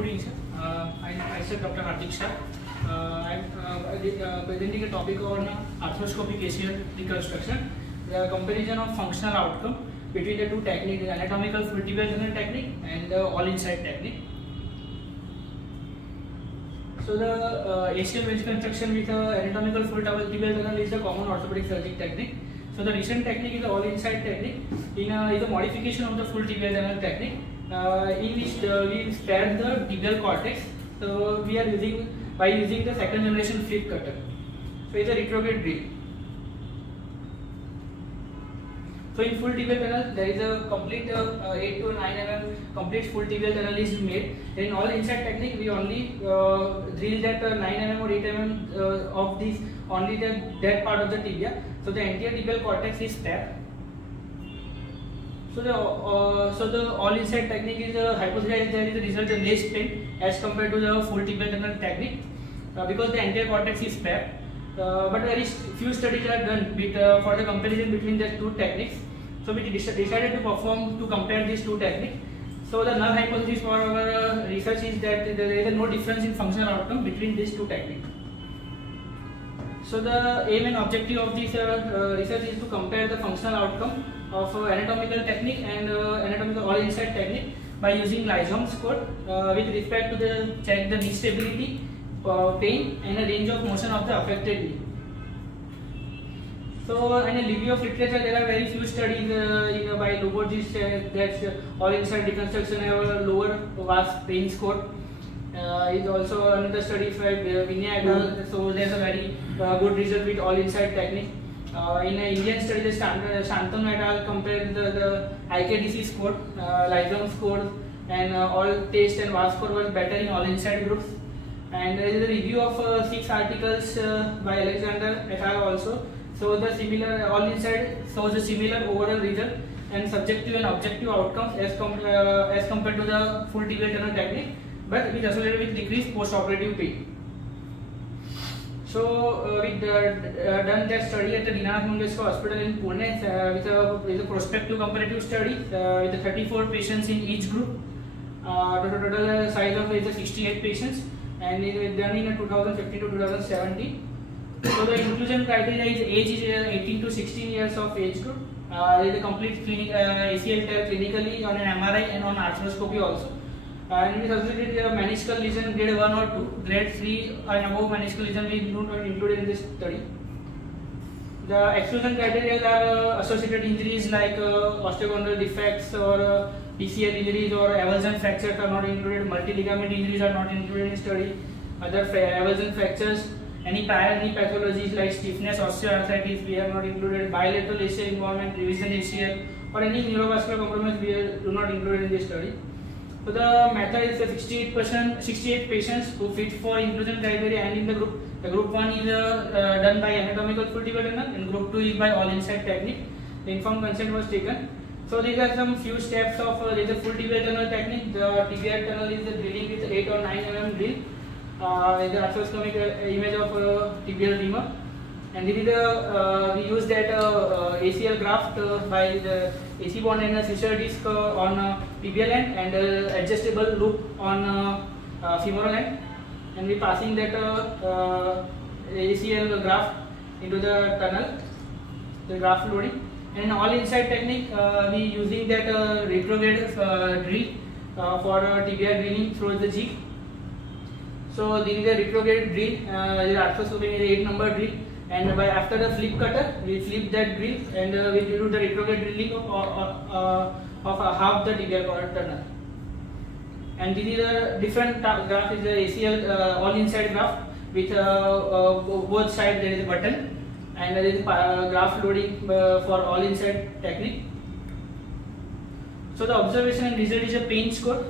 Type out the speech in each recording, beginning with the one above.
Good evening, sir. I myself Dr. Hardik Shah. I am presenting a topic on arthroscopic ACL reconstruction, the comparison of functional outcome between the two techniques, the anatomical full tibial tunnel technique and the all-inside technique. So the ACL reconstruction with anatomical full tibial tunnel is the common orthopedic surgery technique. So the recent technique is the all-inside technique. Is a modification of the full tibial tunnel technique. In which we spare the tibial cortex. So we are using the second generation flip cutter. So it's a retrograde drill. So in full tibial tunnel there is a complete 8 to 9 mm complete full tibial tunnel is made. In all inside technique we only drill that 9 mm or 8 mm of this only the dead part of the tibia. So the anterior tibial cortex is spared. So the all inside technique is hypothesized there is a result in less pain as compared to the full tibial tunnel technique because the anterior cortex is spared. But very few studies are done for the comparison between the two techniques. So we decided to compare these two techniques. So the null hypothesis for our research is that there is no difference in functional outcome between these two techniques. So the aim and objective of this research is to compare the functional outcome of anatomical technique and anatomical all inside technique by using Lizom score with respect to the knee stability, pain and a range of motion of the affected knee. So in a review of literature there are very few studies by Lubotich that all inside reconstruction have a lower VAS pain score. Is also another study by Vinay et al. So there's a very good result with all inside technique. In an Indian study, the Shantanu et al. Compared the IKDC score, Lizom score, and all taste and VAS score was better in all inside groups. And there is a review of 6 articles by Alexander et al. Also. So the similar all inside shows a similar overall result and subjective and objective outcomes as compared to the full tibial tunnel technique, but which associated with decreased post-operative pain. So we done that study at the Dinanath Mangeshkar Hospital in Pune with a prospective comparative study with 34 patients in each group. The total size of it is 68 patients, and it was done in 2015 to 2017. So the inclusion criteria is age is 18 to 16 years of age group. There is a complete ACL test clinically on an MRI and on arthroscopy also. And it is associated with meniscal lesion grade 1 or 2, grade 3 and above meniscal lesion we do not include in this study. The exclusion criteria are associated injuries like osteochondral defects or PCL injuries or avulsion fractures are not included, multi-ligament injuries are not included in study, other avulsion fractures, any prior knee pathologies like stiffness, osteoarthritis we have not included, bilateral ACL involvement, revision ACL or any neurovascular compromise we do not include in this study. So the method is 68 patients who fit for inclusion criteria, and in the group 1 is done by anatomical full tibial tunnel and group 2 is by all inside technique. The informed consent was taken. So these are some few steps of the full tibial tunnel technique. The tibial tunnel is drilling with 8 or 9 mm drill. The arthroscopic image of tibial femur, and this is we use that ACL graft by the AC bond and a fissure disc on tibial end and adjustable loop on femoral end, and we passing that ACL graft into the tunnel, the graft loading. And in all inside technique we using that retrograde drill for tibial drilling through the jig. So this is a retrograde drill, the arthroscopic is 8 number drill, and after the flip cutter we flip that drill and we do the retrograde drilling of half the tibial tunnel. And this is a different graph, is the ACL all inside graph with both sides there is a button, and there is graph loading for all inside technique. So the observation and result is a pain score.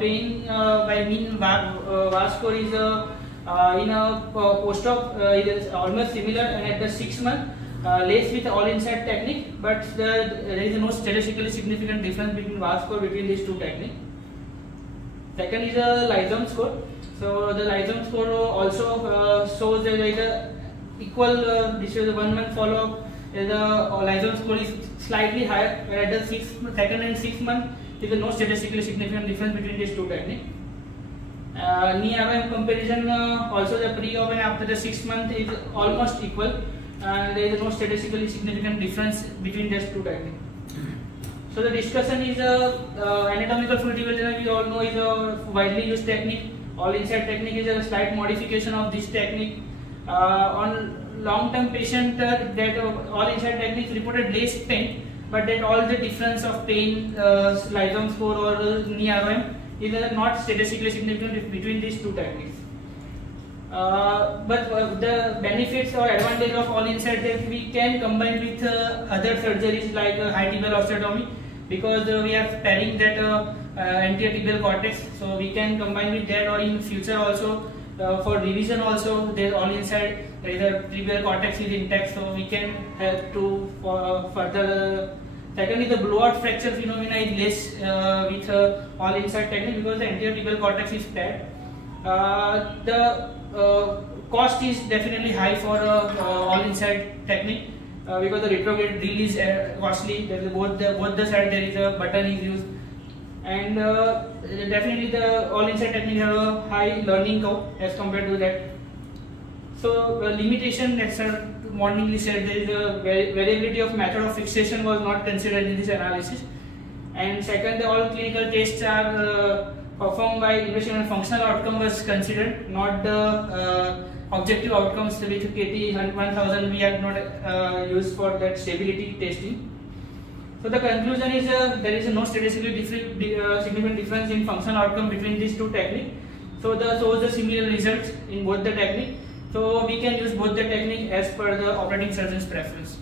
Pain by mean VAS score is in a post-op it is almost similar, and at the 6 month less with all inside technique, but there is no statistically significant difference between VAS score between these two techniques. Second is a Lizom score. So the Lizom score also shows that there is a equal. This is a 1 month follow-up. The Lizom score is slightly higher, where at the second and 6th month there is no statistically significant difference between these two techniques. Knee ROM comparison, also the pre-op and after the 6 months is almost equal, and there is no statistically significant difference between these two techniques. So the discussion is anatomical fluid reversal. We all know is a widely used technique. All inside technique is a slight modification of this technique. On long-term patient, that all inside techniques reported less pain, but that all the difference of pain, Lizom score or knee ROM is not statistically significant between these two techniques. But the benefits or advantage of all inside that we can combine with other surgeries like high tibial osteotomy, because we are sparing that anterior tibial cortex, so we can combine with that, or in future also for revision also there all inside there is a tibial cortex is intact, so we can help to further. Secondly, the blowout fracture phenomena is less with all inside technique because the anterior tibial cortex is flat. The cost is definitely high for all inside technique because the retrograde drill is costly. There is both the side there is a button is used, and definitely the all inside technique have a high learning curve as compared to that. So limitation, that's morningly said, there is a variability of method of fixation was not considered in this analysis. And second, all clinical tests are performed by investigation and functional outcome was considered, not the objective outcomes with KT 1000 we have not used for that stability testing. So the conclusion is there is no statistically significant difference in functional outcome between these two techniques. So the similar results in both the technique. So we can use both the technique as per the operating surgeon's preference.